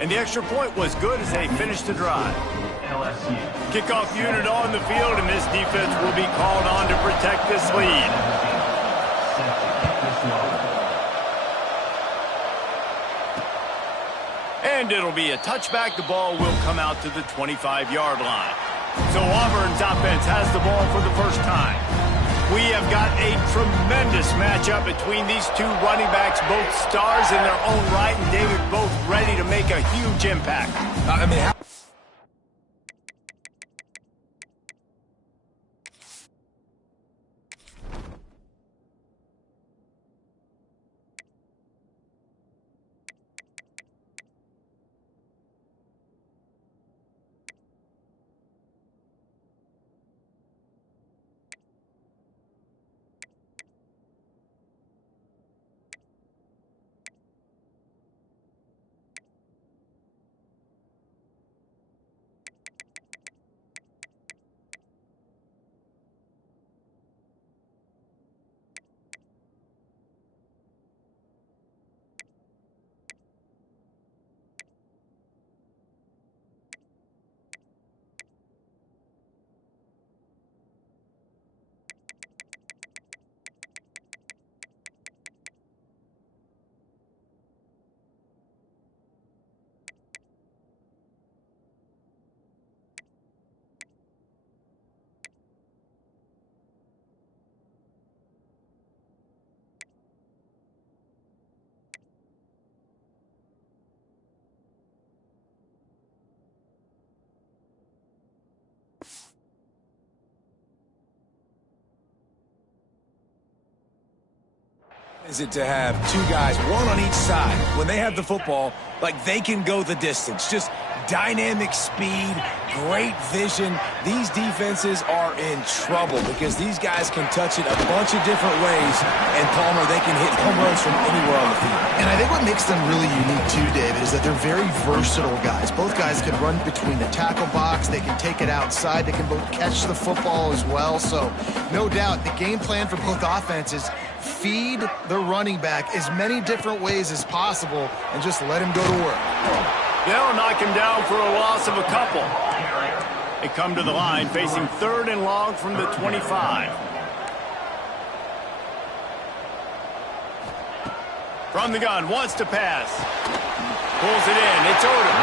And the extra point was good as they finished the drive. Kickoff unit on the field, and this defense will be called on to protect this lead. And it'll be a touchback. The ball will come out to the 25-yard line. So Auburn's offense has the ball for the first time. We have got a tremendous matchup between these two running backs, both stars in their own right, and David, both ready to make a huge impact. Is it to have two guys, one on each side, when they have the football, like they can go the distance. Just dynamic speed, great vision. These defenses are in trouble because these guys can touch it a bunch of different ways, and Palmer, they can hit home runs from anywhere on the field. And I think what makes them really unique too, David, is that they're very versatile guys. Both guys can run between the tackle box, they can take it outside, they can both catch the football as well. So no doubt the game plan for both offenses, feed the running back as many different ways as possible and just let him go to work. They'll knock him down for a loss of a couple. They come to the line facing 3rd and long from the 25. From the gun, wants to pass. Pulls it in, it's Odom.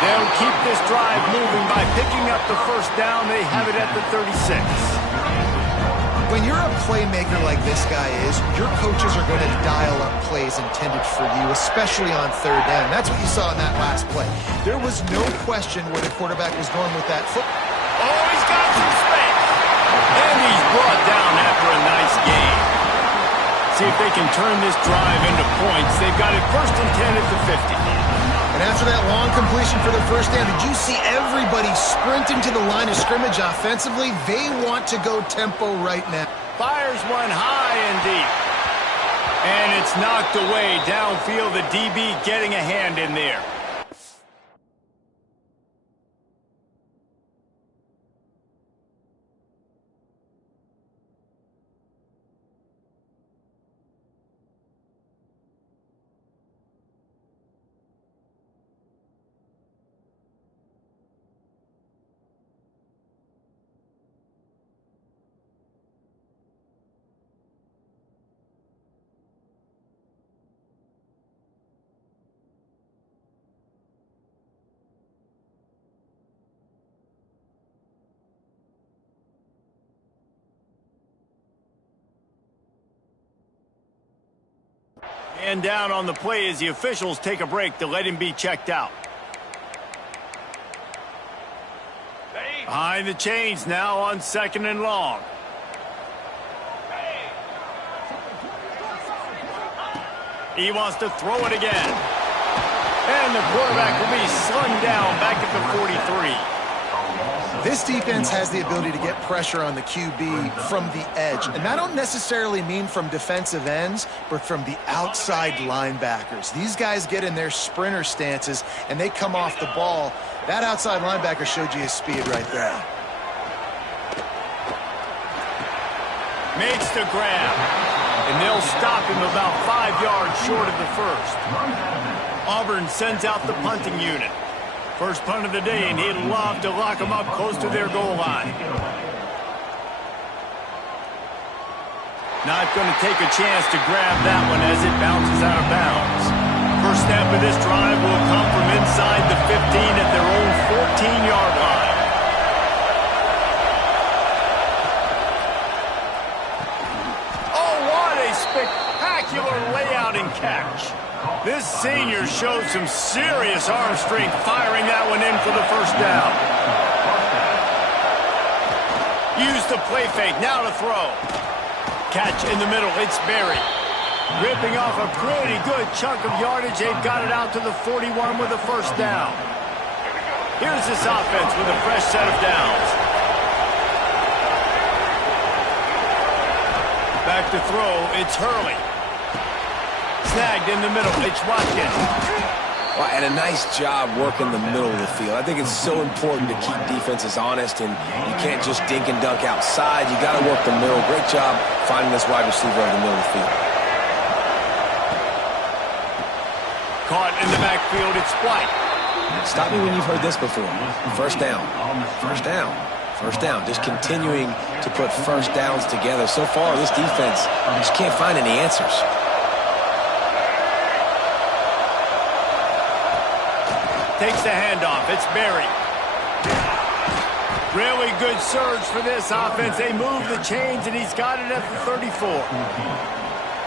They'll keep this drive moving by picking up the first down. They have it at the 36. When you're a playmaker like this guy is, your coaches are going to dial up plays intended for you, especially on 3rd down. That's what you saw in that last play. There was no question where the quarterback was going with that foot. Oh, he's got some space. And he's brought down after a nice gain. See if they can turn this drive into points. They've got it 1st and 10 at the 50. And after that long completion for the first down, did you see everybody sprinting to the line of scrimmage offensively? They want to go tempo right now. Fires one high and deep. And it's knocked away downfield. The DB getting a hand in there. And down on the play as the officials take a break to let him be checked out. Behind the chains now on 2nd and long. He wants to throw it again. And the quarterback will be slung down back at the 43. This defense has the ability to get pressure on the QB from the edge. And I don't necessarily mean from defensive ends, but from the outside linebackers. These guys get in their sprinter stances, and they come off the ball. That outside linebacker showed you his speed right there. Makes the grab. And they'll stop him about 5 yards short of the first. Auburn sends out the punting unit. First punt of the day, and he'd love to lock them up close to their goal line. Not going to take a chance to grab that one as it bounces out of bounds. First snap of this drive will come from inside the 15 at their own 14-yard line. Oh, what a spectacular layout and catch. This senior showed some serious arm strength firing that one in for the first down. Use the play fake, now to throw. Catch in the middle, it's Berry. Ripping off a pretty good chunk of yardage. They've got it out to the 41 with a first down. Here's this offense with a fresh set of downs. Back to throw, it's Hurley. Snagged in the middle, it's Watkins. Well, and a nice job working the middle of the field. I think it's so important to keep defenses honest, and you can't just dink and dunk outside. You got to work the middle. Great job finding this wide receiver over the middle of the field. Caught in the backfield, it's White. Stop me when you've heard this before. First down. First down. First down. Just continuing to put first downs together. So far, this defense just can't find any answers. Takes the handoff. It's Berry. Really good surge for this offense. They move the chains, and he's got it at the 34.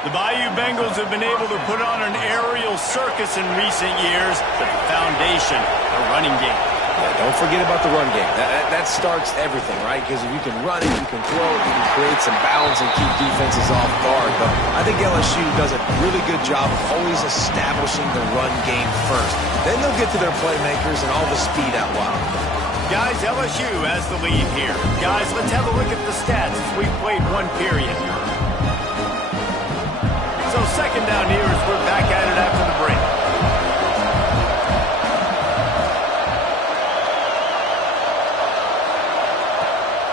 The Bayou Bengals have been able to put on an aerial circus in recent years. The foundation, the running game. Yeah, don't forget about the run game. That starts everything, right? Because if you can run it, you can throw it, you can create some balance and keep defenses off guard. But I think LSU does a really good job of always establishing the run game first. Then they'll get to their playmakers and all the speed out wide. Guys, LSU has the lead here. Guys, let's have a look at the stats as we've played one period. So second down here as we're back at it after the break.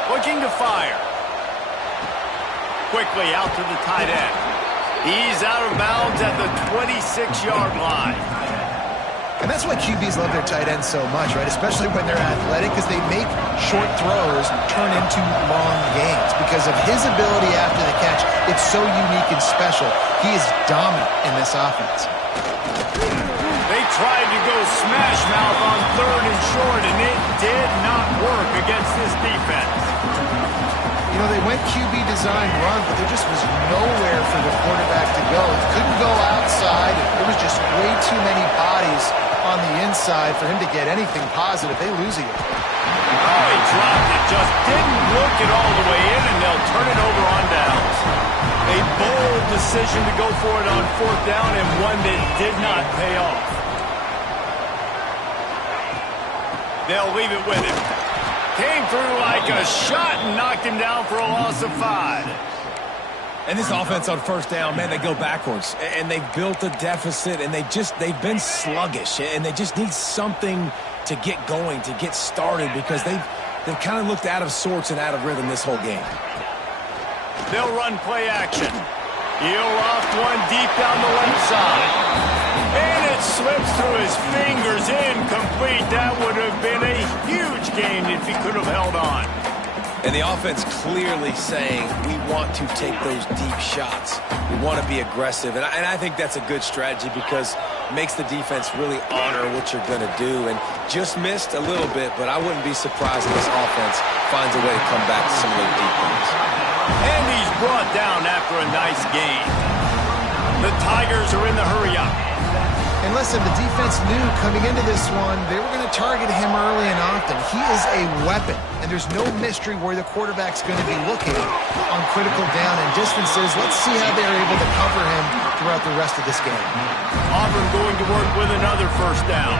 Looking to fire. Quickly out to the tight end. He's out of bounds at the 26-yard line. And that's why QBs love their tight ends so much, right? Especially when they're athletic, because they make short throws turn into long games. Because of his ability after the catch, it's so unique and special. He is dominant in this offense. They tried to go smash mouth on third and short, and it did not work against this defense. You know, they went QB design run, but there just was nowhere for the quarterback to go. He couldn't go outside. There was just way too many bodies on the inside for him to get anything positive. They lose again. Oh, he dropped it. Just didn't look it all the way in, and they'll turn it over on downs. A bold decision to go for it on fourth down, and one that did not pay off. They'll leave it with him. Came through like a shot and knocked him down for a loss of 5. And this offense on first down, man, they go backwards. And they've built a deficit, and they've been sluggish. And they just need something to get going, to get started, because they've kind of looked out of sorts and out of rhythm this whole game. They'll run play action. He'll loft one deep down the left side. And it slips through his fingers, incomplete. That would have been a huge gain if he could have held on. And the offense clearly saying, we want to take those deep shots. We want to be aggressive. And I think that's a good strategy because it makes the defense really honor what you're going to do. And just missed a little bit, but I wouldn't be surprised if this offense finds a way to come back to some of those deep ones. And he's brought down after a nice gain. The Tigers are in the hurry-up. And listen, the defense knew coming into this one, they were going to target him early and often. He is a weapon, and there's no mystery where the quarterback's going to be looking on critical down and distances. Let's see how they're able to cover him throughout the rest of this game. Auburn going to work with another first down.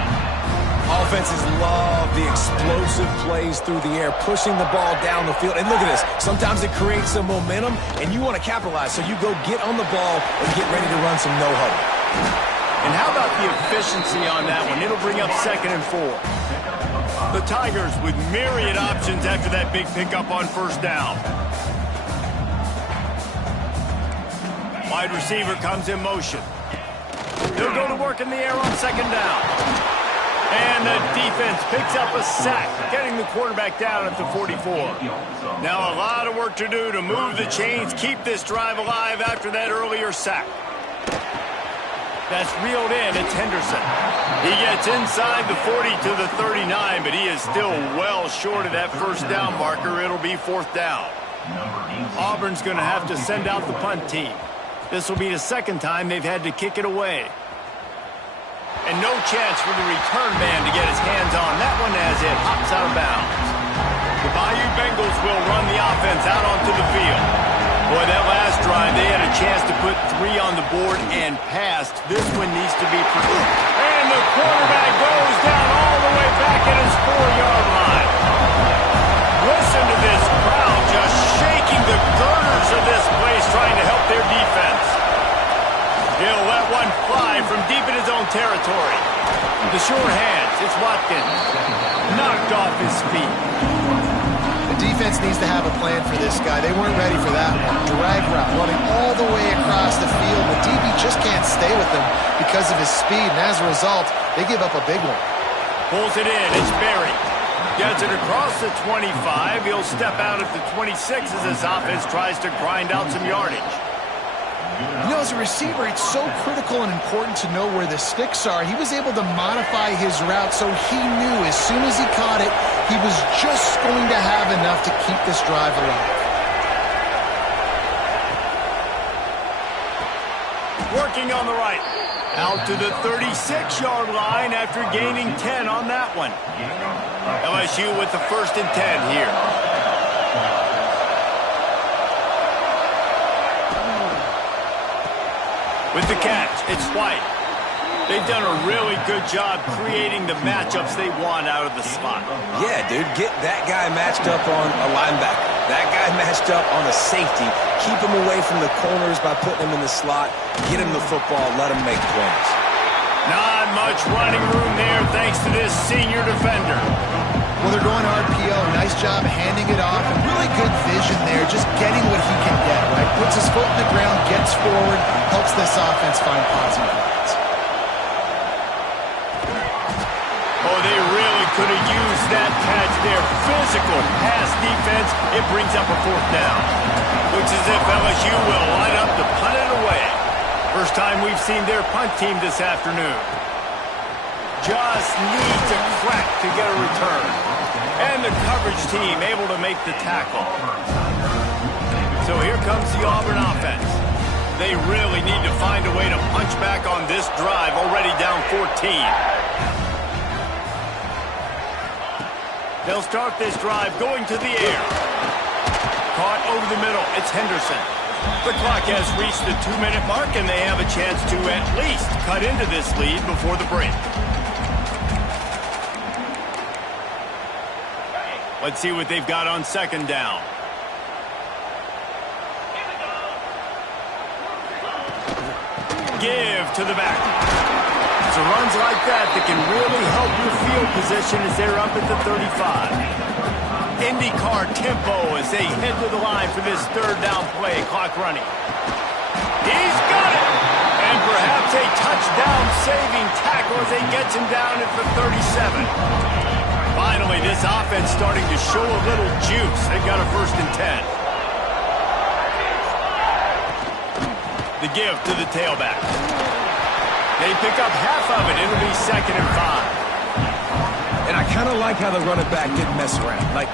Offenses love the explosive plays through the air, pushing the ball down the field. And look at this. Sometimes it creates some momentum, and you want to capitalize. So you go get on the ball and get ready to run some no-huddle. And how about the efficiency on that one? It'll bring up 2nd and 4. The Tigers with myriad options after that big pickup on first down. Wide receiver comes in motion. They'll go to work in the air on second down. And the defense picks up a sack, getting the quarterback down at the 44. Now a lot of work to do to move the chains, keep this drive alive after that earlier sack. That's reeled in. It's Henderson. He gets inside the 40 to the 39, but he is still well short of that first down marker. It'll be fourth down. Auburn's going to have to send out the punt team. This will be the second time they've had to kick it away. And no chance for the return man to get his hands on that one as it hops out of bounds. The Bayou Bengals will run the offense out onto the field. Boy, that last drive, they had a chance to put 3 on the board and passed. This one needs to be pursued. And the quarterback goes down all the way back at his 4-yard line. Listen to this crowd just shaking the girders of this place, trying to help their defense. He'll let one fly from deep in his own territory. The sure hands, it's Watkins. Knocked off his feet. The defense needs to have a plan for this guy. They weren't ready for that one. Drag route, running all the way across the field. The DB just can't stay with him because of his speed, and as a result, they give up a big one. Pulls it in, it's Berry. Gets it across the 25. He'll step out at the 26 as his offense tries to grind out some yardage. You know, as a receiver, it's so critical and important to know where the sticks are. He was able to modify his route so he knew as soon as he caught it, he was just going to have enough to keep this drive alive. Working on the right. Out to the 36-yard line after gaining 10 on that one. LSU with the 1st and 10 here. With the catch, it's White. They've done a really good job creating the matchups they want out of the slot. Yeah, dude, get that guy matched up on a linebacker. That guy matched up on a safety. Keep him away from the corners by putting him in the slot. Get him the football, let him make plays. Not much running room there thanks to this senior defender. Well, they're going RPO. Nice job handing it off. And really good vision there, just getting what he can get, right? Puts his foot in the ground, gets forward, helps this offense find positive points. Oh, they really could have used that catch there. Physical pass defense. It brings up a fourth down. Looks as if LSU will line up to punt it away. First time we've seen their punt team this afternoon. Just needs a crack to get a return. And the coverage team able to make the tackle. So here comes the Auburn offense. They really need to find a way to punch back on this drive, already down 14. They'll start this drive going to the air. Caught over the middle. It's Henderson. The clock has reached the 2-minute mark, and they have a chance to at least cut into this lead before the break. Let's see what they've got on second down. Give to the back. It's runs like that can really help your field position as they're up at the 35. IndyCar tempo as they head to the line for this third down play. Clock running. He's got it! And perhaps a touchdown-saving tackle as they gets him down at the 37. Finally, this offense starting to show a little juice. They've got a 1st and 10. The give to the tailback. They pick up half of it. It'll be 2nd and 5. And I kind of like how the running back didn't mess around. Like,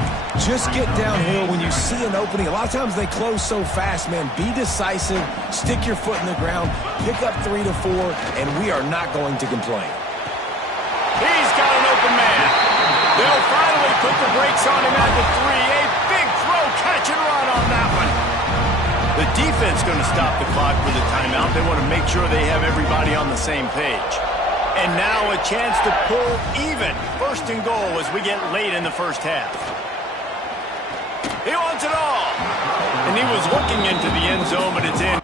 just get downhill when you see an opening. A lot of times they close so fast, man. Be decisive. Stick your foot in the ground. Pick up 3 to 4, and we are not going to complain. He's got an open man. They'll finally put the brakes on him at the 3. A big throw, catch and run on that one. The defense going to stop the clock with a timeout. They want to make sure they have everybody on the same page. And now a chance to pull even. 1st and goal as we get late in the first half. He wants it all. And he was looking into the end zone, but it's in.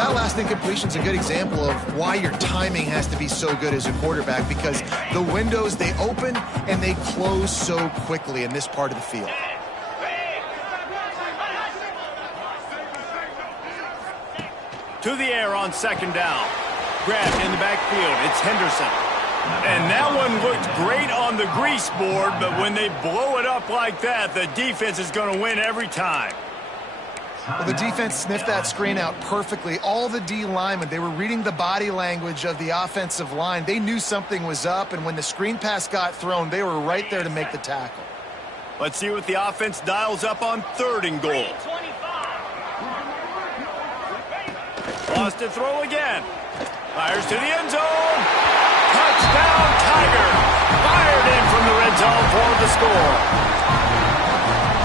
that last incompletion is a good example of why your timing has to be so good as a quarterback, because the windows, they open and they close so quickly in this part of the field. To the air on second down. Grabbed in the backfield. It's Henderson. And that one looked great on the grease board, but when they blow it up like that, the defense is going to win every time. Well, the defense sniffed that screen out perfectly. All the D linemen, they were reading the body language of the offensive line. They knew something was up, and when the screen pass got thrown, they were right there to make the tackle. Let's see what the offense dials up on 3rd and goal. Lost to throw again. Fires to the end zone. Touchdown, Tiger. Fired in from the red zone for the score.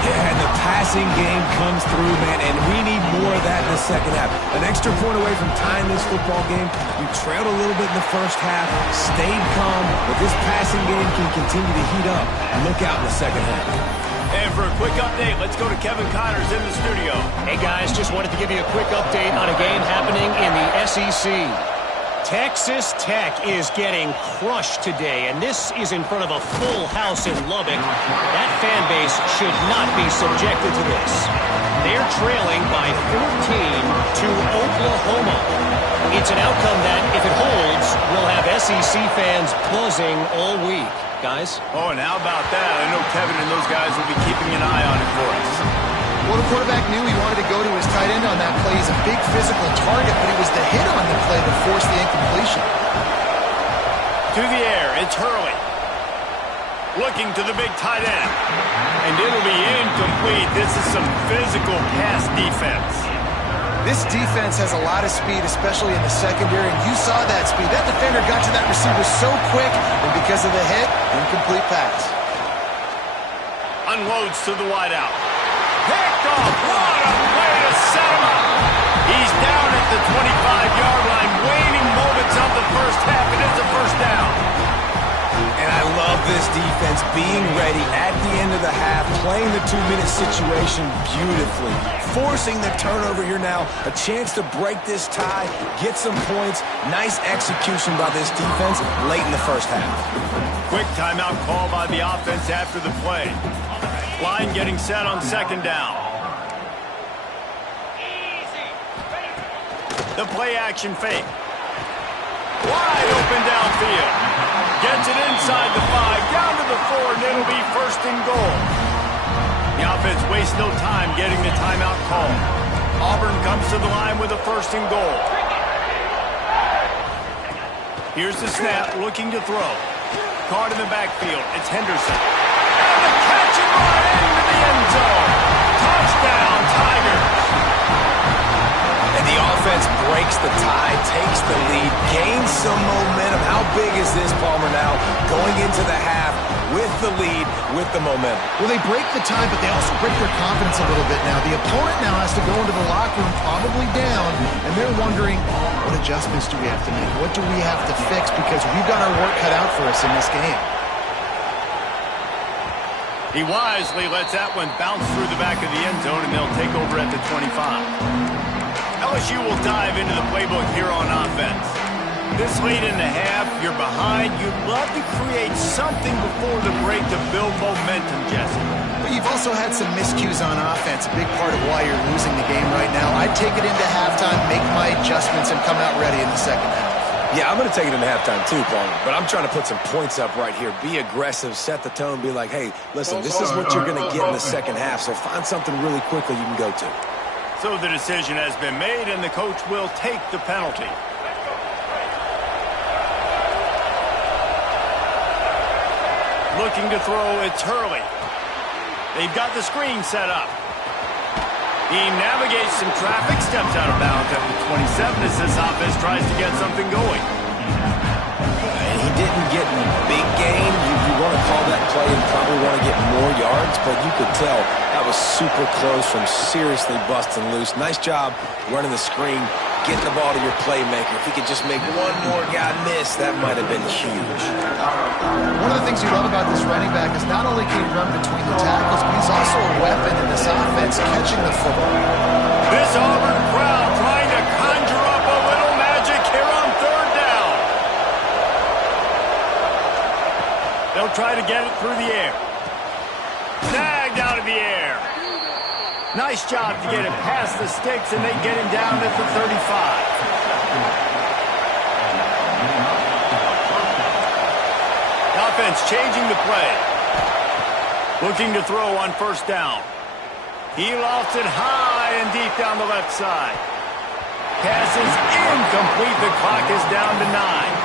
Yeah, and the passing game comes through, man, and we need more of that in the second half. An extra point away from tying this football game. You trailed a little bit in the first half, stayed calm, but this passing game can continue to heat up. Look out in the second half. And for a quick update, let's go to Kevin Connors in the studio. Hey, guys, just wanted to give you a quick update on a game happening in the SEC. Texas Tech is getting crushed today, and this is in front of a full house in Lubbock. That fan base should not be subjected to this. They're trailing by 14 to Oklahoma. It's an outcome that, if it holds, will have SEC fans buzzing all week. Guys? Oh, and how about that? I know Kevin and those guys will be keeping an eye on it for us. Well, the quarterback knew he wanted to go to his tight end on that play. He's a big physical target, but it was the hit on the play that forced the incompletion. To the air, it's Hurley. Looking to the big tight end. And it'll be incomplete. This is some physical pass defense. This defense has a lot of speed, especially in the secondary, and you saw that speed. That defender got to that receiver so quick, and because of the hit, incomplete pass. Unloads to the wideout. Picked off. What a way to set him up. He's down at the 25-yard line, waning moments of the first half, and it's a first down. And I love this defense being ready at the end of the half, playing the 2-minute situation beautifully, forcing the turnover here now, a chance to break this tie, get some points. Nice execution by this defense late in the first half. Quick timeout call by the offense after the play. Line getting set on second down. The play action fake. Wide open downfield. Gets it inside the 5, down to the 4, and it'll be 1st and goal. The offense wastes no time getting the timeout call. Auburn comes to the line with a 1st and goal. Here's the snap, looking to throw. Caught in the backfield. It's Henderson. And the catch and run into the end zone. Touchdown, Tigers. And the offense breaks the tie, takes the lead, gains some momentum. How big is this, Palmer, now? Going into the half with the lead, with the momentum. Well, they break the tie, but they also break their confidence a little bit now. The opponent now has to go into the locker room probably down, and they're wondering, what adjustments do we have to make? What do we have to fix? Because we've got our work cut out for us in this game. He wisely lets that one bounce through the back of the end zone, and they'll take over at the 25. LSU will dive into the playbook here on offense. This late in the half, you're behind. You'd love to create something before the break to build momentum, Jesse. But you've also had some miscues on offense, a big part of why you're losing the game right now. I'd take it into halftime, make my adjustments, and come out ready in the second half. Yeah, I'm going to take it into halftime too, Palmer, but I'm trying to put some points up right here. Be aggressive, set the tone, be like, hey, listen, this is what you're going to get in the second half, so find something really quickly you can go to. So the decision has been made, and the coach will take the penalty. Looking to throw, it's Hurley. They've got the screen set up. He navigates some traffic, steps out of bounds at the 27 as this offense tries to get something going. And he didn't get big gain. You want to call that play and probably want to get more yards, but you could tell that was super close from seriously busting loose. Nice job running the screen, getting the ball to your playmaker. If he could just make one more guy miss, that might have been huge. One of the things you love about this running back is not only can he run between the tackles, but he's also a weapon in this offense, catching the football. This Auburn crowd trying to conjure try to get it through the air. Snagged out of the air. Nice job to get it past the sticks, and they get him down at the 35. Offense changing the play. Looking to throw on first down. He lofts it high and deep down the left side. Pass is incomplete. The clock is down to 9.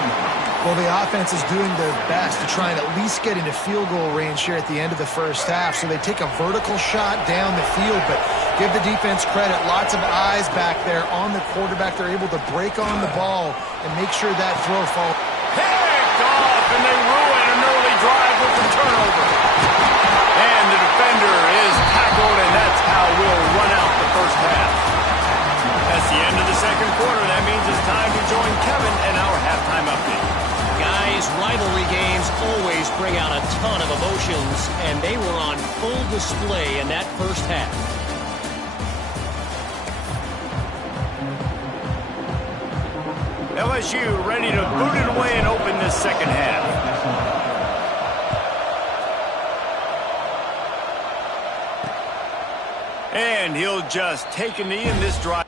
Well, the offense is doing their best to try and at least get into field goal range here at the end of the first half. So they take a vertical shot down the field, but give the defense credit. Lots of eyes back there on the quarterback. They're able to break on the ball and make sure that throw falls. Picked off, and they ruin an early drive with the turnover. And the defender is tackled, and that's how we'll run out the first half. That's the end of the second quarter. That means it's time to join Kevin and our halftime update. Guys, rivalry games always bring out a ton of emotions, and they were on full display in that first half. LSU ready to boot it away and open this second half. And he'll just take a knee in this drive.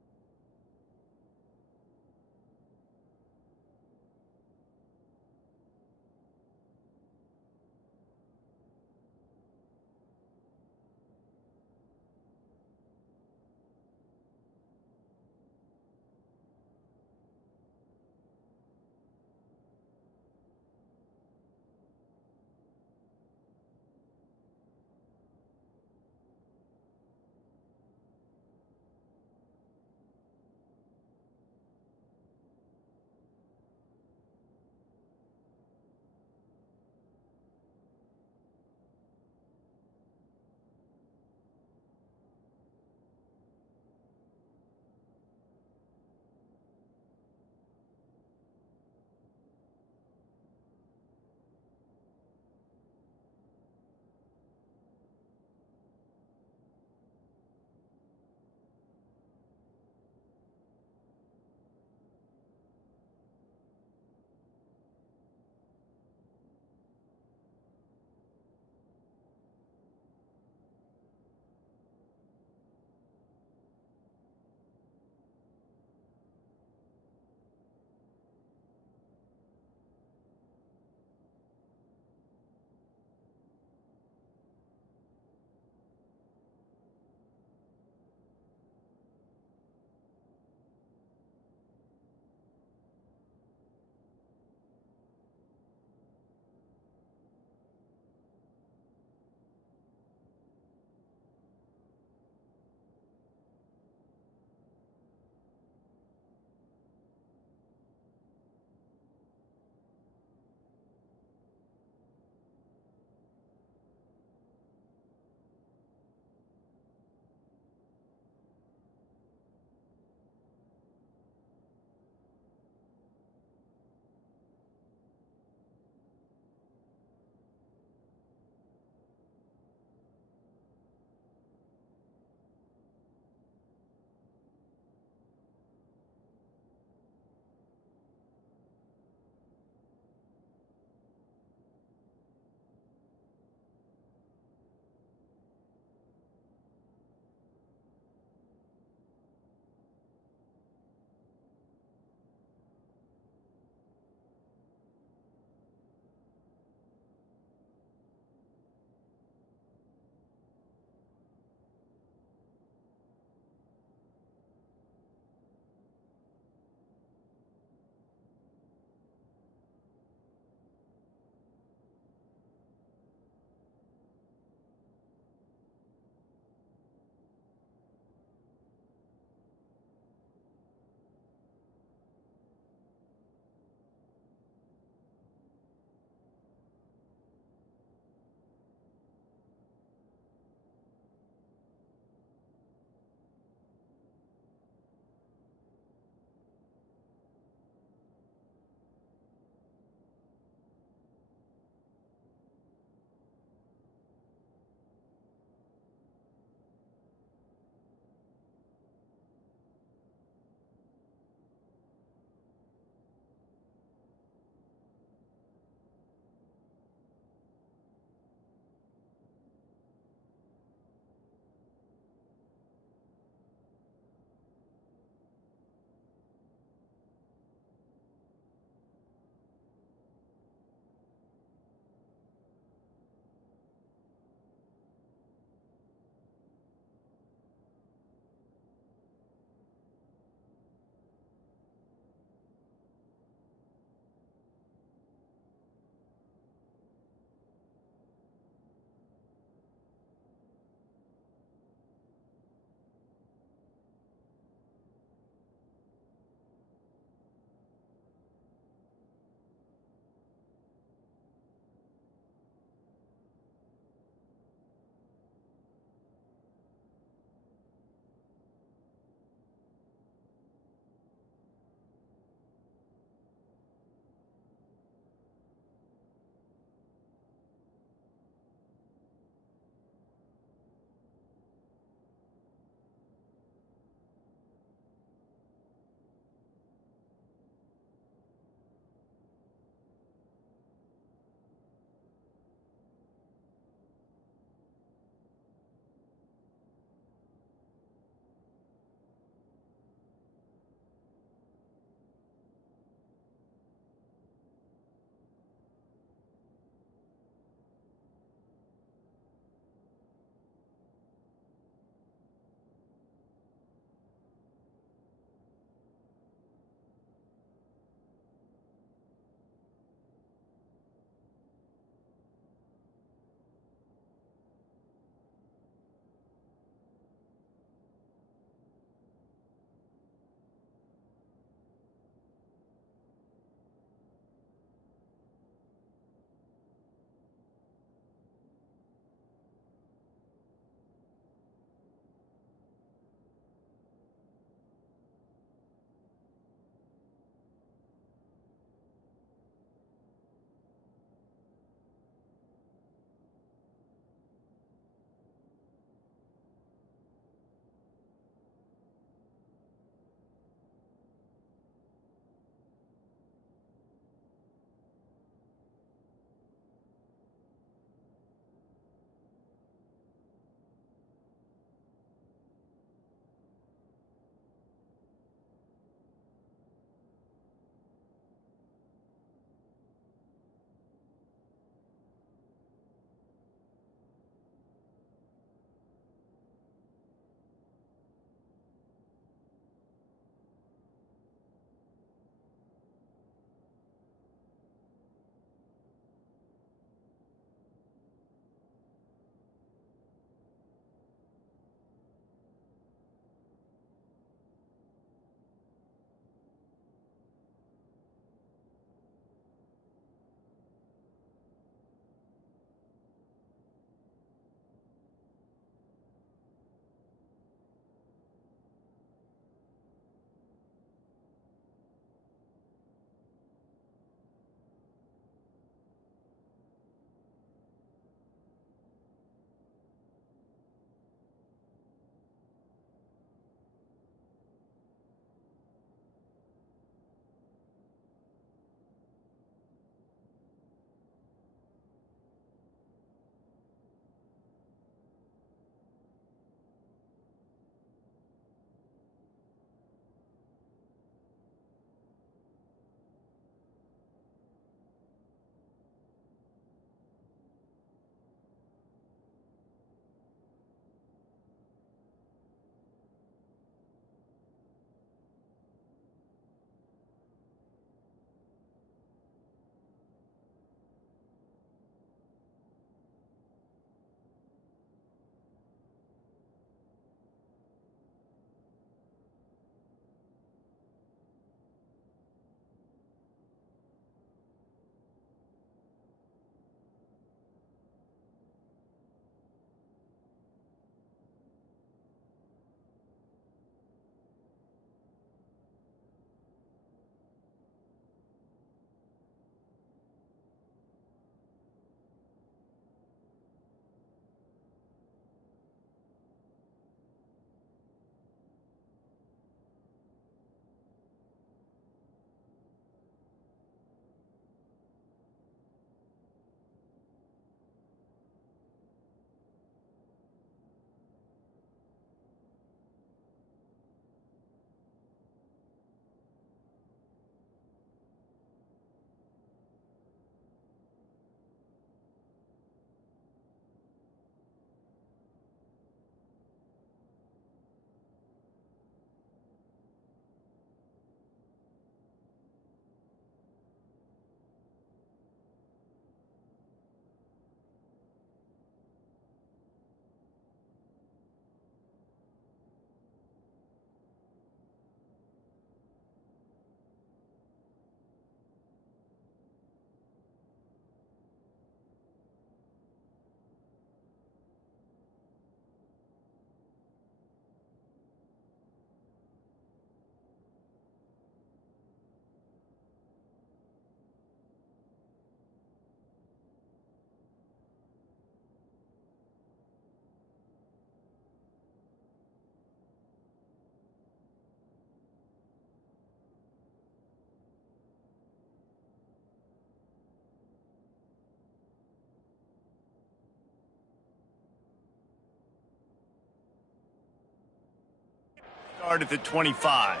Start at the 25.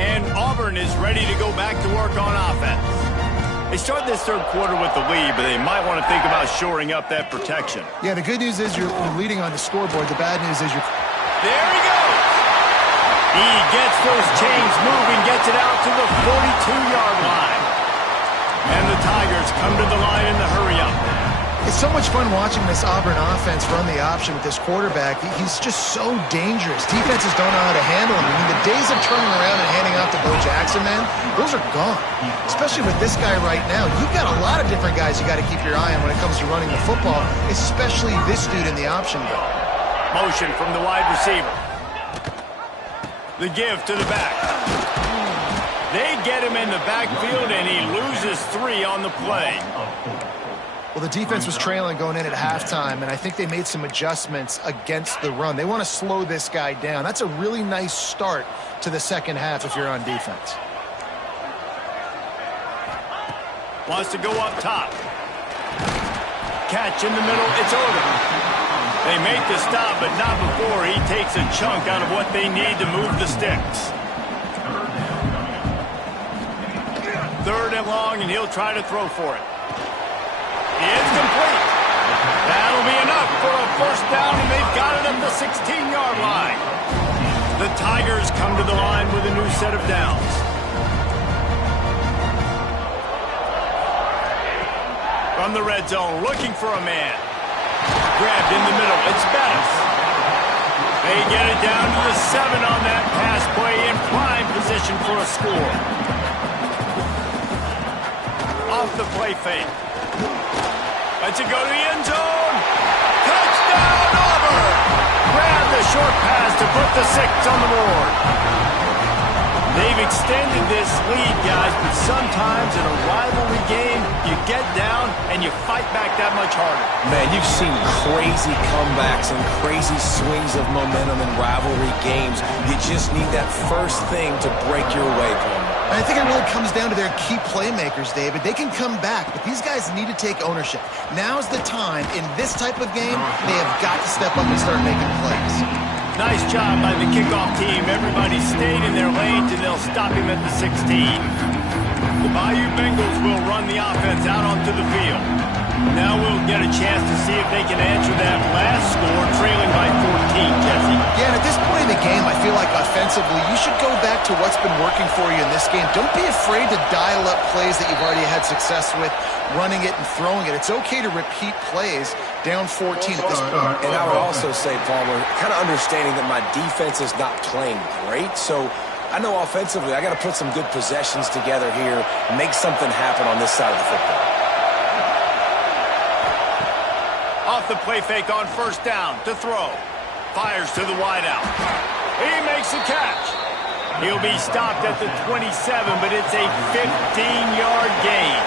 And Auburn is ready to go back to work on offense. They start this third quarter with the lead, but they might want to think about shoring up that protection. Yeah, the good news is you're leading on the scoreboard. The bad news is you're... There he goes! He gets those chains moving, gets it out to the 42-yard line. And the Tigers come to the line in the hurry-up. It's so much fun watching this Auburn offense run the option with this quarterback. He's just so dangerous. Defenses don't know how to handle him. I mean, the days of turning around and handing off to Bo Jackson, man, those are gone. Especially with this guy right now. You've got a lot of different guys you got to keep your eye on when it comes to running the football, especially this dude in the option game. Motion from the wide receiver. The give to the back. They get him in the backfield, and he loses 3 on the play. Well, the defense was trailing going in at halftime, and I think they made some adjustments against the run. They want to slow this guy down. That's a really nice start to the second half if you're on defense. Wants to go up top. Catch in the middle. It's over. They make the stop, but not before he takes a chunk out of what they need to move the sticks. 3rd and long, and he'll try to throw for it. It's complete. That'll be enough for a first down, and they've got it at the 16-yard line. The Tigers come to the line with a new set of downs. From the red zone, looking for a man. Grabbed in the middle. It's Bettis. They get it down to the 7 on that pass play in prime position for a score. Off the play fake. Lets it go to the end zone. Touchdown, Auburn! Grab the short pass to put the 6 on the board. They've extended this lead, guys, but sometimes in a rivalry game, you get down and you fight back that much harder. Man, you've seen crazy comebacks and crazy swings of momentum in rivalry games. You just need that first thing to break your way, Paul. I think it really comes down to their key playmakers, David. They can come back, but these guys need to take ownership. Now's the time. In this type of game, they have got to step up and start making plays. Nice job by the kickoff team. Everybody stayed in their lanes, and they'll stop him at the 16. The Bayou Bengals will run the offense out onto the field. Now we'll get a chance to see if they can answer that last score, trailing by 14, Jesse. Yeah, and at this point in the game, I feel like offensively, you should go back to what's been working for you in this game. Don't be afraid to dial up plays that you've already had success with, running it and throwing it. It's okay to repeat plays down 14 at this point. And I would also say, Palmer, kind of understanding that my defense is not playing great, so I know offensively I got to put some good possessions together here, make something happen on this side of the football. Off the play fake on first down to throw. Fires to the wideout. He makes the catch. He'll be stopped at the 27, but it's a 15-yard gain.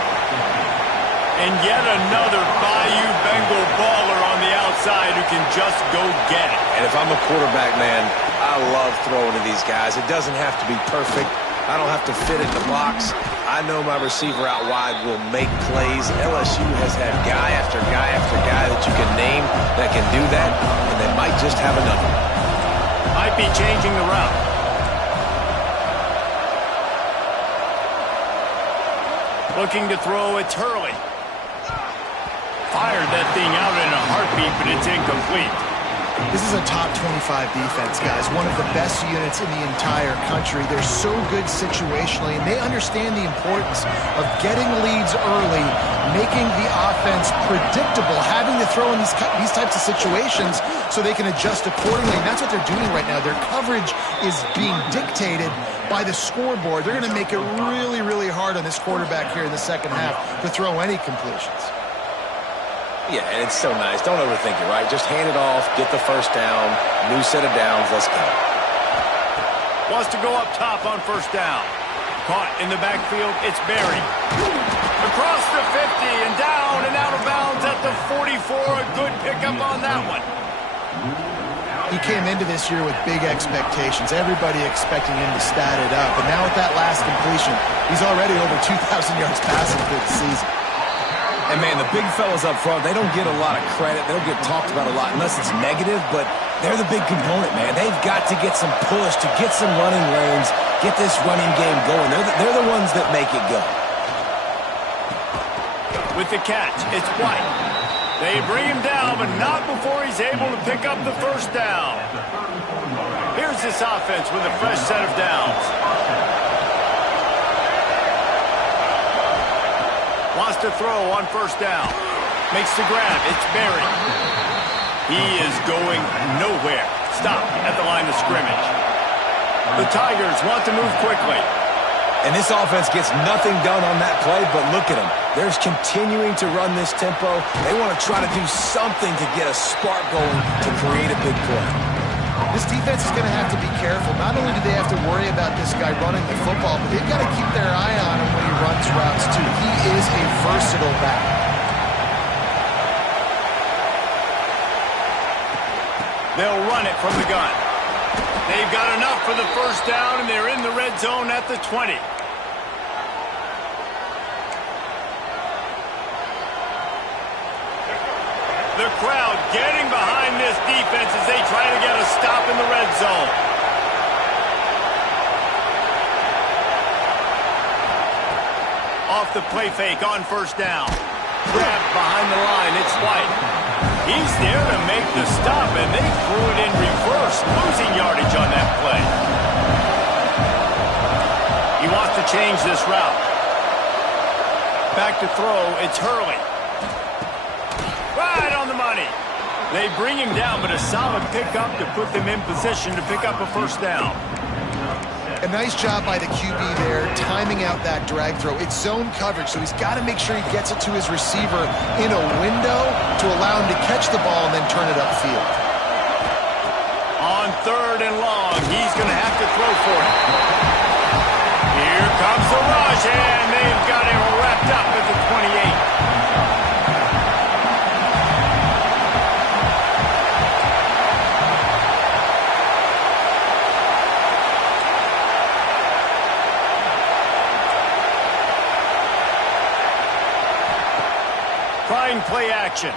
And yet another Bayou Bengal baller on the outside who can just go get it. And if I'm a quarterback, man, I love throwing to these guys. It doesn't have to be perfect. I don't have to fit in the box. I know my receiver out wide will make plays. LSU has had guy after guy after guy that you can name that can do that, and they might just have another. Might be changing the route. Looking to throw, it's Hurley. Fired that thing out in a heartbeat, but it's incomplete. This is a top 25 defense, guys. One of the best units in the entire country. They're so good situationally, and they understand the importance of getting leads early, making the offense predictable, having to throw in these types of situations so they can adjust accordingly. And that's what they're doing right now. Their coverage is being dictated by the scoreboard. They're going to make it really, really hard on this quarterback here in the second half to throw any completions. Yeah, and it's so nice. Don't overthink it, right? Just hand it off, get the first down, new set of downs, let's go. Wants to go up top on first down. Caught in the backfield, it's Berry. Across the 50 and down and out of bounds at the 44. A good pickup on that one. He came into this year with big expectations. Everybody expecting him to stat it up. And now with that last completion, he's already over 2,000 yards passing for the season. And, man, the big fellas up front, they don't get a lot of credit. They don't get talked about a lot unless it's negative, but They're the big component, man. They've got to get some push, to get some running lanes, get this running game going. They're the ones that make it go. With the catch, it's White. They bring him down, but not before he's able to pick up the first down. Here's this offense with a fresh set of downs. Wants to throw on first down. Makes the grab. It's Berry. He is going nowhere. Stop at the line of scrimmage. The Tigers want to move quickly. And this offense gets nothing done on that play, but look at them. They're continuing to run this tempo. They want to try to do something to get a spark going to create a big play. This defense is going to have to be careful. Not only do they have to worry about this guy running the football, but they've got to keep their eye on him when he runs routes, too. He is a versatile back. They'll run it from the gun. They've got enough for the first down, and they're in the red zone at the 20. The crowd getting behind this defense as they try to get a stop in the red zone. Off the play fake on first down. Grabbed behind the line, it's White. He's there to make the stop, and they threw it in reverse, losing yardage on that play. He wants to change this route. Back to throw, it's Hurley. Right on the money. They bring him down, but a solid pickup to put them in position to pick up a first down. A nice job by the QB there, timing out that drag throw. It's zone coverage, so he's got to make sure he gets it to his receiver in a window to allow him to catch the ball and then turn it upfield. On third and long, he's going to have to throw for it. Here comes the rush, and they've got him wrapped up at the 28. Play action.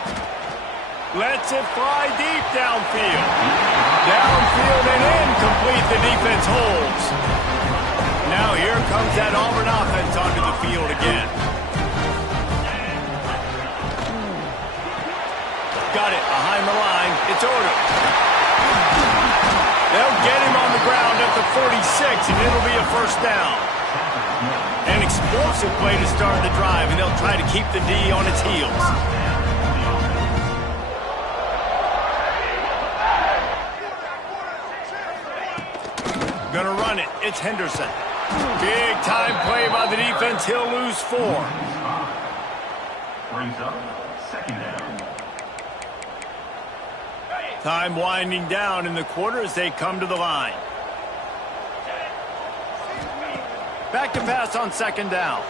Lets it fly deep downfield. Downfield and incomplete. The defense holds. Now here comes that Auburn offense onto the field again. Got it behind the line. It's Odom. They'll get him on the ground at the 46, and it'll be a first down. An explosive play to start the drive, and they'll try to keep the D on its heels. Gonna run it. It's Henderson. Big time play by the defense. He'll lose 4. Brings up second down. Time winding down in the quarter as they come to the line. Back to pass on second down.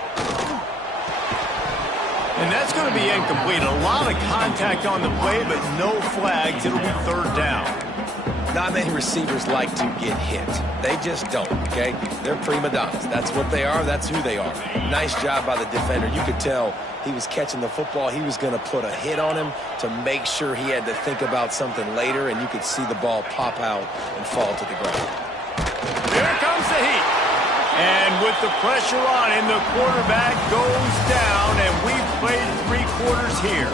And that's going to be incomplete. A lot of contact on the play, but no flags. It'll be third down. Not many receivers like to get hit. They just don't, okay? They're prima donnas. That's what they are. That's who they are. Nice job by the defender. You could tell he was catching the football. He was going to put a hit on him to make sure he had to think about something later, and you could see the ball pop out and fall to the ground. Here comes the heat. And with the pressure on him, the quarterback goes down, and we've played 3 quarters here.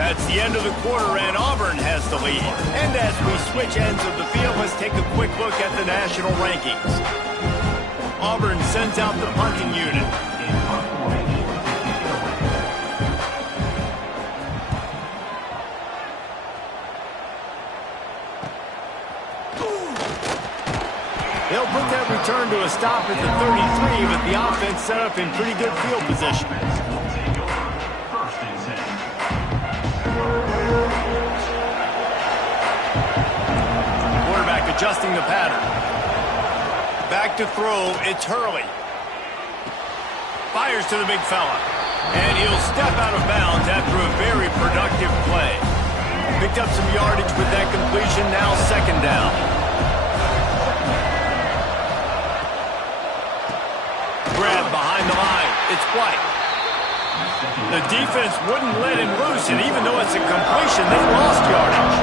That's the end of the quarter, and Auburn has the lead. And as we switch ends of the field, let's take a quick look at the national rankings. Auburn sends out the punting unit. They'll put that return to a stop at the 33, but the offense set up in pretty good field position. Quarterback adjusting the pattern. Back to throw, it's Hurley. Fires to the big fella. And he'll step out of bounds after a very productive play. Picked up some yardage with that completion, now second down. Grab behind the line. It's White. The defense wouldn't let him loose, and even though it's a completion, they lost yardage.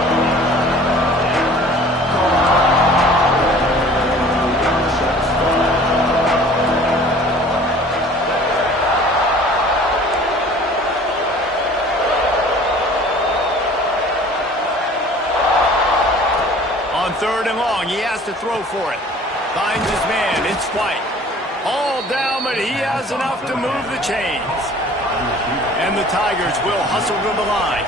third and long. He has to throw for it. Finds his man. It's White. All down, but he has enough to move the chains. And the Tigers will hustle to the line.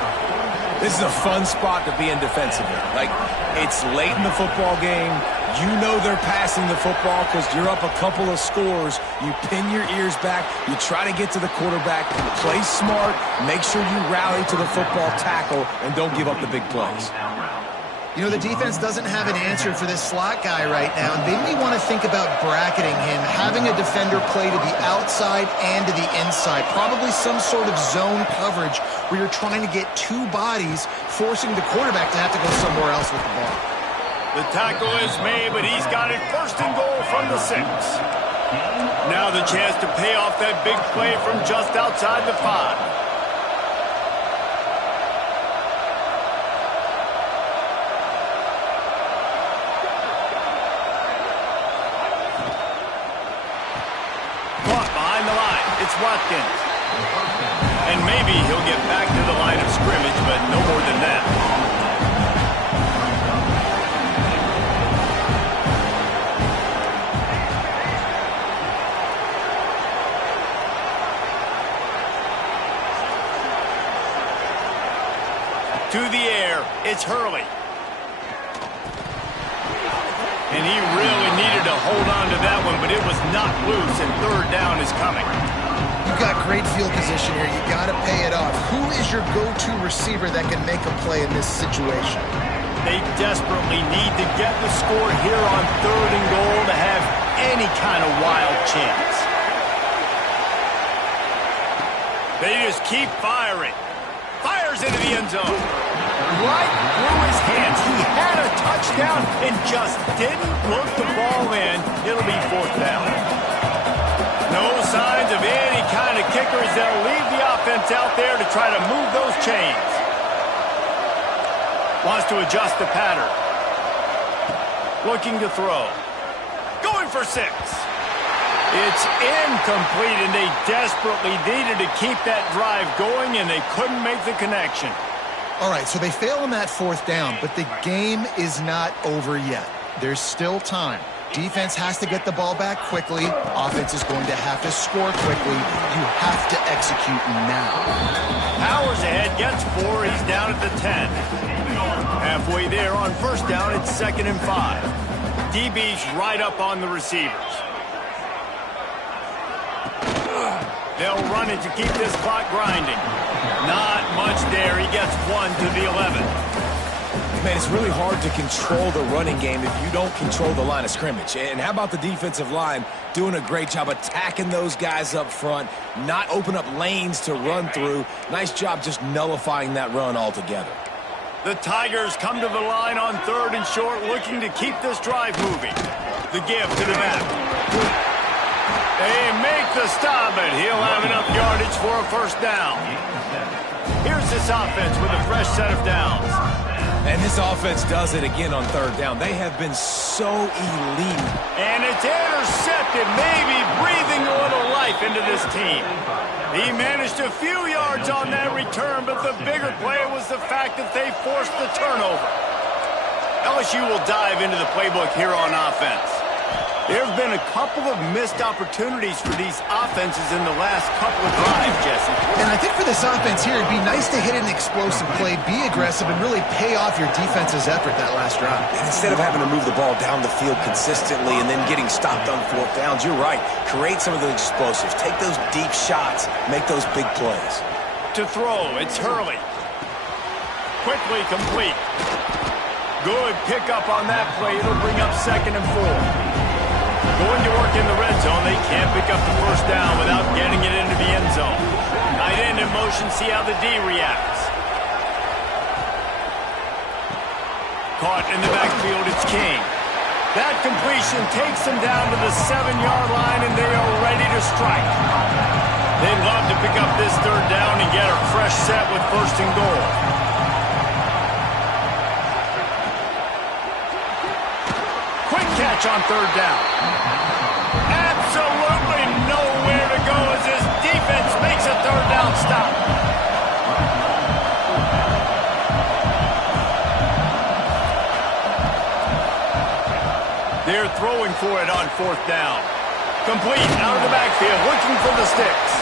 This is a fun spot to be in defensively. Like, it's late in the football game. You know they're passing the football because you're up a couple of scores. You pin your ears back. You try to get to the quarterback. Play smart. Make sure you rally to the football tackle and don't give up the big plays. You know, the defense doesn't have an answer for this slot guy right now, and they may want to think about bracketing him, having a defender play to the outside and to the inside. Probably some sort of zone coverage where you're trying to get two bodies, forcing the quarterback to have to go somewhere else with the ball. The tackle is made, but he's got it first and goal from the 6. Now the chance to pay off that big play from just outside the 5. Watkins. And maybe he'll get back to the line of scrimmage, but no more than that. To the air, it's Hurley. And he really needed to hold on to that one, but it was not loose, and third down is coming. You've got great field position here. You got to pay it off. Who is your go-to receiver that can make a play in this situation? They desperately need to get the score here on third and goal to have any kind of wild chance. They just keep firing. Fires into the end zone. Right through his hands. He had a touchdown and just didn't look the ball in. It'll be fourth down. No signs of any kind of kickers. They'll leave the offense out there to try to move those chains. Wants to adjust the pattern. Looking to throw. Going for 6. It's incomplete, and they desperately needed to keep that drive going, and they couldn't make the connection. All right, so they fail on that fourth down, but the game is not over yet. There's still time. Defense has to get the ball back quickly. Offense is going to have to score quickly. You have to execute now. Powers ahead, gets 4. He's down at the 10. Halfway there on first down, it's 2nd and 5. DB's right up on the receivers. They'll run it to keep this clock grinding. Not much there. He gets 1 to the 11. Man, it's really hard to control the running game if you don't control the line of scrimmage. And how about the defensive line doing a great job attacking those guys up front, not open up lanes to run through. Nice job just nullifying that run altogether. The Tigers come to the line on 3rd and short, looking to keep this drive moving. The give to the back. They make the stop, but he'll have enough yardage for a first down. Here's this offense with a fresh set of downs. And this offense does it again on 3rd down. They have been so elite. And it's intercepted, maybe breathing a little life into this team. He managed a few yards on that return, but the bigger play was the fact that they forced the turnover. LSU will dive into the playbook here on offense. There's been a couple of missed opportunities for these offenses in the last couple of drives, Jesse. And I think for this offense here, it'd be nice to hit an explosive play, be aggressive, and really pay off your defense's effort that last drive. And instead of having to move the ball down the field consistently and then getting stopped on 4th downs, you're right. Create some of those explosives. Take those deep shots. Make those big plays. To throw, it's Hurley. Quickly complete. Good pickup on that play. It'll bring up 2nd and 4. Going to work in the red zone. They can't pick up the first down without getting it into the end zone. Tight end in motion. See how the D reacts. Caught in the backfield. It's King. That completion takes them down to the 7-yard line, and they are ready to strike. They'd love to pick up this 3rd down and get a fresh set with 1st and goal. Quick catch on 3rd down. Absolutely nowhere to go as this defense makes a 3rd down stop. throwing for it on 4th down. Complete out of the backfield, looking for the sticks.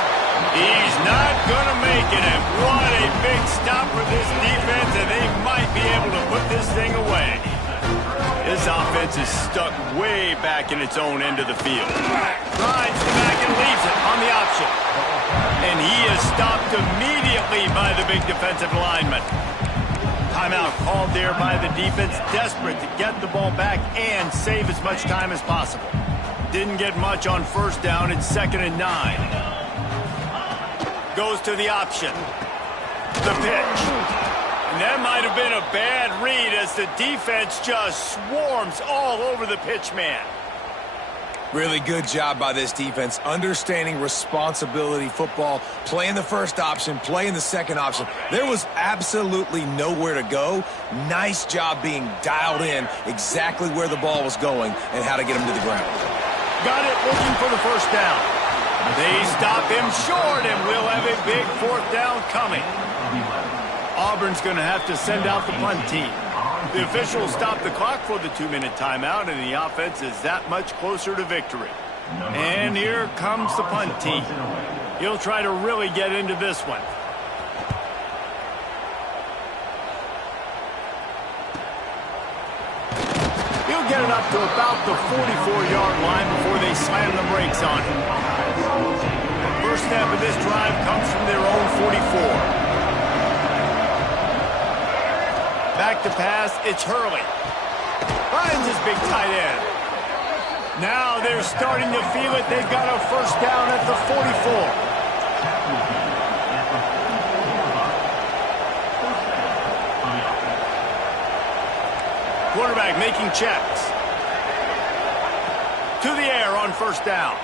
He's not going to make it, and what a big stop for this defense, and they might be able to put this thing away. This offense is stuck way back in its own end of the field. Drives the back and leaves it on the option. And he is stopped immediately by the big defensive lineman. Timeout called there by the defense, desperate to get the ball back and save as much time as possible. Didn't get much on 1st down. It's 2nd and 9. Goes to the option. The pitch. And that might have been a bad read as the defense just swarms all over the pitch man. Really good job by this defense, understanding responsibility football, playing the first option, playing the second option. There was absolutely nowhere to go. Nice job being dialed in exactly where the ball was going and how to get him to the ground. Got it, looking for the 1st down. They stop him short, and we'll have a big 4th down coming. Auburn's going to have to send out the punt team. The officials stop the clock for the 2-minute timeout, and the offense is that much closer to victory. And here comes the punt team. He'll try to really get into this one. He'll get it up to about the 44-yard line before they slam the brakes on him. First step of this drive comes from their own 44. Back to pass, it's Hurley. Finds his big tight end. Now they're starting to feel it. They've got a 1st down at the 44. Quarterback making checks. To the air on 1st down.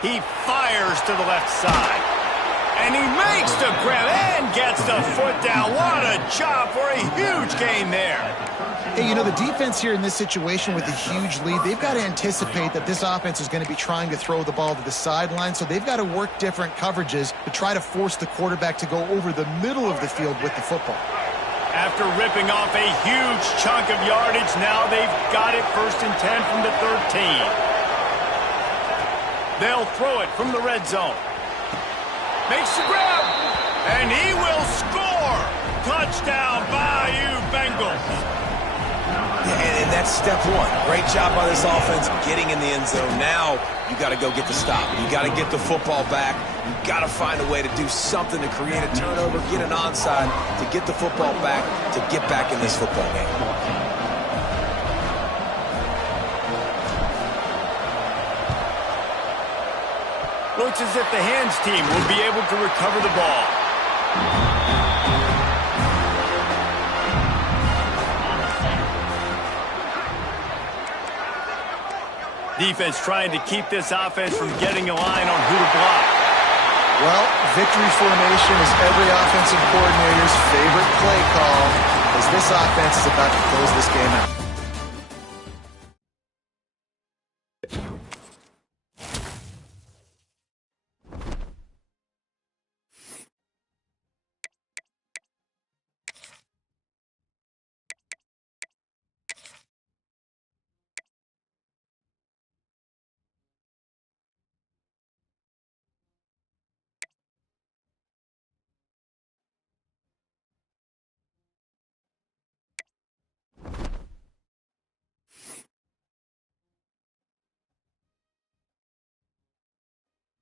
He fires to the left side. And he makes the grab and gets the foot down. What a job for a huge gain there. Hey, you know, the defense here in this situation with a huge lead, they've got to anticipate that this offense is going to be trying to throw the ball to the sideline, so they've got to work different coverages to try to force the quarterback to go over the middle of the field with the football. After ripping off a huge chunk of yardage, now they've got it 1st and 10 from the 13. They'll throw it from the red zone. Makes the grab, and he will score. Touchdown, Bayou Bengals. And that's step one. Great job by this offense getting in the end zone. Now you got to go get the stop. You got to get the football back. You got to find a way to do something to create a turnover, get an onside, to get the football back, to get back in this football game. Looks as if the hands team will be able to recover the ball. Defense trying to keep this offense from getting a line on who to block. Well, victory formation is every offensive coordinator's favorite play call as this offense is about to close this game out.